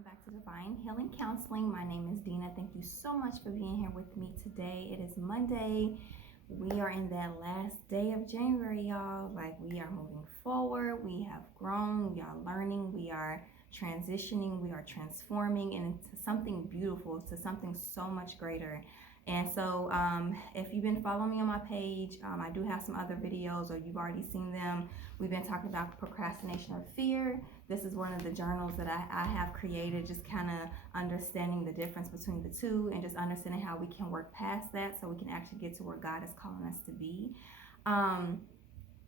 welcome back to Divine Healing Counseling. My name is Dina. Thank you so much for being here with me today. It is Monday. We are in that last day of January, y'all. Like, we are moving forward. We have grown. We are learning. We are transitioning. We are transforming into something beautiful, to something so much greater. And so if you've been following me on my page, I do have some other videos, or you've already seen them. We've been talking about procrastination or fear. This is one of the journals that I have created, just kind of understanding the difference between the two and just understanding how we can work past that so we can actually get to where God is calling us to be. I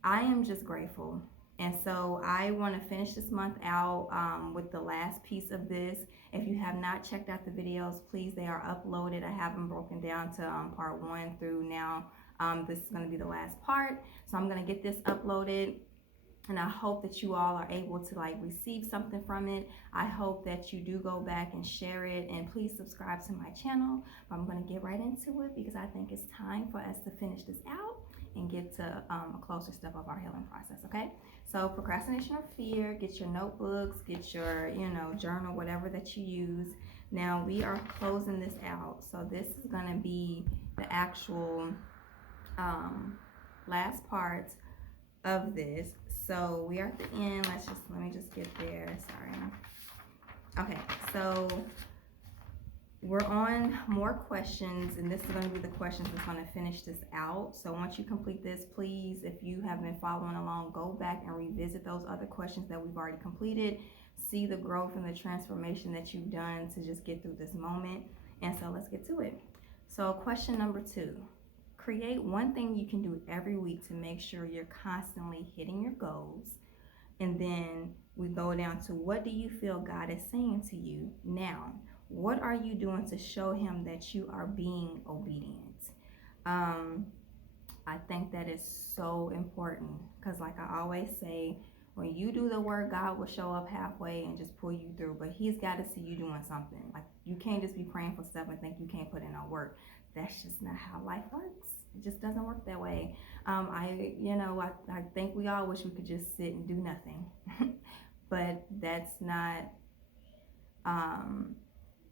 am just grateful. And so I want to finish this month out with the last piece of this. If you have not checked out the videos, please, they are uploaded. I have them broken down to part 1 through now. This is going to be the last part. So I'm going to get this uploaded. And I hope that you all are able to receive something from it. I hope that you do go back and share it, and please subscribe to my channel. But I'm going to get right into it because I think it's time for us to finish this out and get to a closer step of our healing process, okay? So procrastination or fear, get your notebooks, get your, journal, whatever that you use. Now we are closing this out. So this is going to be the actual last part of this. So we are at the end. Let me just get there. Sorry. Okay, so we're on more questions, and this is going to be the questions that's going to finish this out. So once you complete this, please, if you have been following along, go back and revisit those other questions that we've already completed. See the growth and the transformation that you've done to just get through this moment. And so let's get to it. So question number 2. Create one thing you can do every week to make sure you're constantly hitting your goals. And then we go down to, what do you feel God is saying to you now? What are you doing to show him that you are being obedient? I think that is so important because, like I always say, when you do the work, God will show up halfway and just pull you through. But he's got to see you doing something. Like, you can't just be praying for stuff and think you can't put in no work. That's just not how life works. It just doesn't work that way. I think we all wish we could just sit and do nothing, but that's not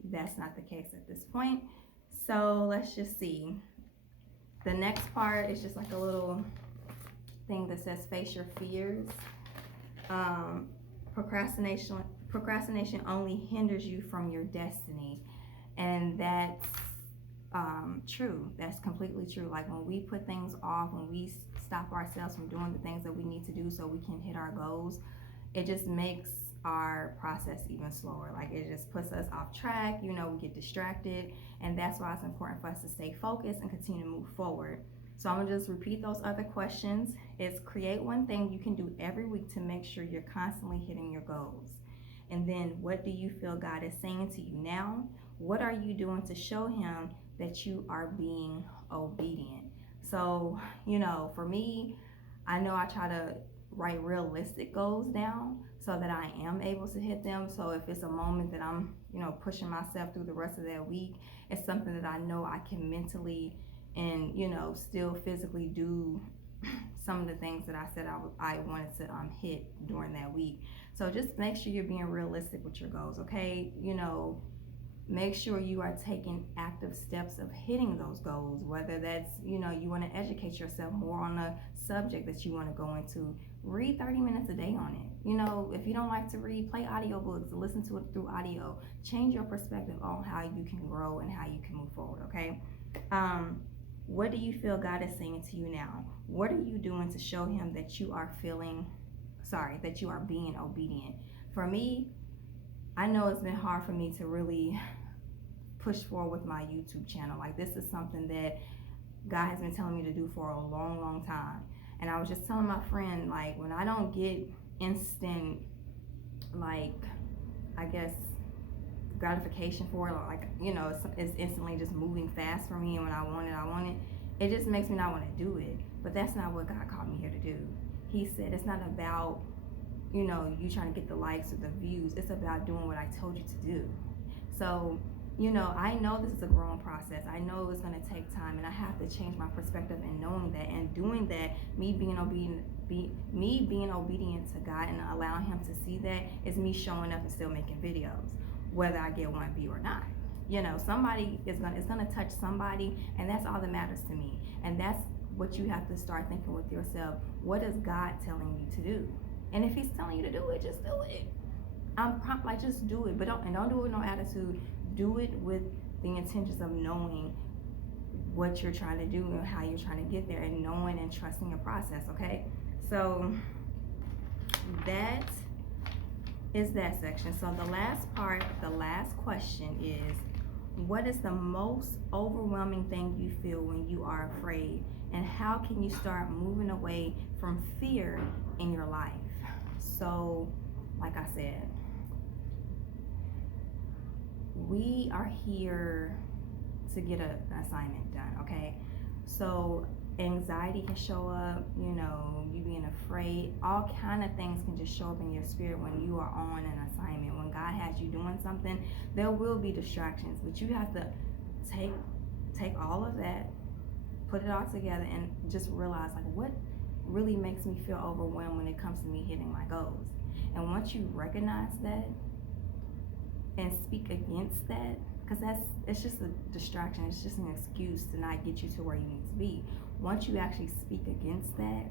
the case at this point. So let's just see. The next part is just like a little thing that says face your fears. Procrastination only hinders you from your destiny, and that's true. That's completely true. Like, when we put things off, when we stop ourselves from doing the things that we need to do so we can hit our goals, it just makes our process even slower. Like, it just puts us off track. We get distracted, and that's why it's important for us to stay focused and continue to move forward. So I'm gonna just repeat those other questions. It's create one thing you can do every week to make sure you're constantly hitting your goals. And then, what do you feel God is saying to you now? What are you doing to show him that you are being obedient? So, for me, I know I try to write realistic goals down so that I am able to hit them. So if it's a moment that I'm, pushing myself through the rest of that week, it's something that I know I can mentally and, still physically do some of the things that I said I wanted to hit during that week. So just make sure you're being realistic with your goals, okay? Make sure you are taking active steps of hitting those goals, whether that's, you want to educate yourself more on a subject that you want to go into. Read 30 minutes a day on it. If you don't like to read, play audiobooks, listen to it through audio. Change your perspective on how you can grow and how you can move forward, okay? What do you feel God is saying to you now? What are you doing to show him that you are being obedient? For me, I know it's been hard for me to really push forward with my YouTube channel. Like, this is something that God has been telling me to do for a long, long time. And I was just telling my friend, like, when I don't get instant, gratification for it, it's instantly just moving fast for me, and when I want it, it just makes me not want to do it. But that's not what God called me here to do. He said it's not about, you trying to get the likes or the views. It's about doing what I told you to do. So, I know this is a growing process. I know it's going to take time, and I have to change my perspective in knowing that and doing that. Me being obedient to God and allowing him to see that is me showing up and still making videos. whether I get one view or not. You know, somebody is gonna, it's gonna touch somebody, and that's all that matters to me. And that's what you have to start thinking with yourself. What is God telling you to do? And if He's telling you to do it, just do it. I'm prompt, like, just do it, but don't do it with no attitude. Do it with the intentions of knowing what you're trying to do and how you're trying to get there, and knowing and trusting your process. Okay, so that is that section. So the last part, the last question is, what is the most overwhelming thing you feel when you are afraid, and how can you start moving away from fear in your life? So, like I said, we are here to get an assignment done, okay? So anxiety can show up, you know, you being afraid, all kind of things can just show up in your spirit when you are on an assignment. When God has you doing something, there will be distractions, but you have to take all of that, put it all together, and just realize, like, what really makes me feel overwhelmed when it comes to me hitting my goals. And once you recognize that and speak against that, because it's just a distraction, it's just an excuse to not get you to where you need to be. Once you actually speak against that,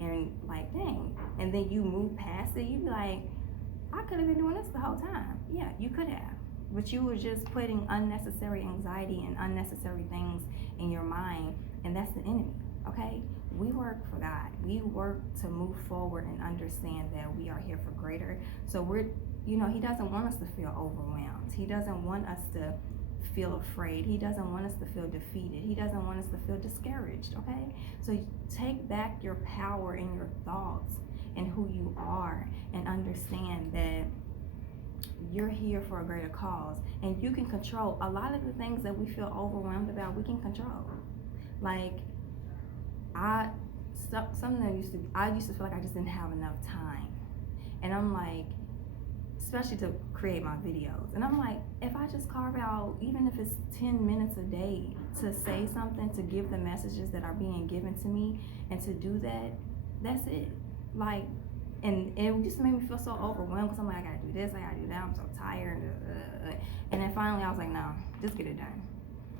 and like, dang, and then you move past it, you be like, I could have been doing this the whole time. Yeah, you could have, but you were just putting unnecessary anxiety and unnecessary things in your mind, and that's the enemy. Okay, we work for God. We work to move forward and understand that we are here for greater. So we're, you know, He doesn't want us to feel overwhelmed. He doesn't want us to feel afraid. He doesn't want us to feel defeated. He doesn't want us to feel discouraged, okay? So take back your power in your thoughts and who you are, and understand that you're here for a greater cause, and you can control a lot of the things that we feel overwhelmed about. We can control. Like, I used to feel like I just didn't have enough time, and I'm like, especially to create my videos, and I'm like, if I just carve out, even if it's 10 minutes a day, to say something, to give the messages that are being given to me, and to do that, that's it. Like, and it just made me feel so overwhelmed, because I'm like, I gotta do this, I gotta do that, I'm so tired, and then finally I was like, no, just get it done.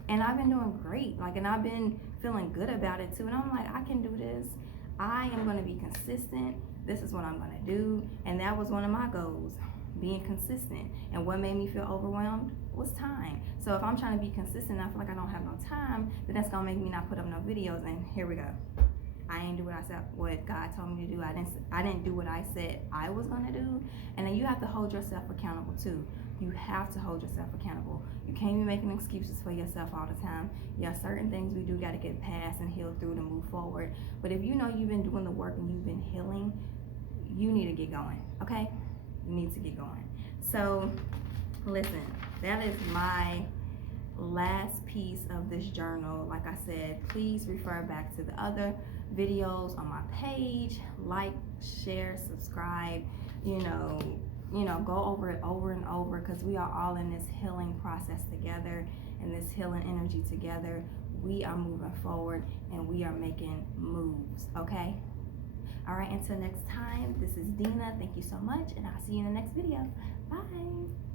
And I've been doing great, like, and I've been feeling good about it too, and I'm like, I can do this. I am going to be consistent. This is what I'm going to do. And that was one of my goals, being consistent. And what made me feel overwhelmed was time. So if I'm trying to be consistent, I feel like I don't have no time, then that's going to make me not put up no videos. And here we go. I ain't do what God told me to do. I didn't do what I said I was going to do. And then you have to hold yourself accountable too. You have to hold yourself accountable. You can't be making excuses for yourself all the time. Yeah, certain things we do got to get past and heal through to move forward. But if you know you've been doing the work and you've been healing, you need to get going, okay? You need to get going. So, listen, that is my last piece of this journal. Like I said, please refer back to the other videos on my page. Like, share, subscribe, you know, go over it over and over, because we are all in this healing process together, and this healing energy together. We are moving forward, and we are making moves, okay? All right, until next time, this is Dina. Thank you so much, and I'll see you in the next video. Bye.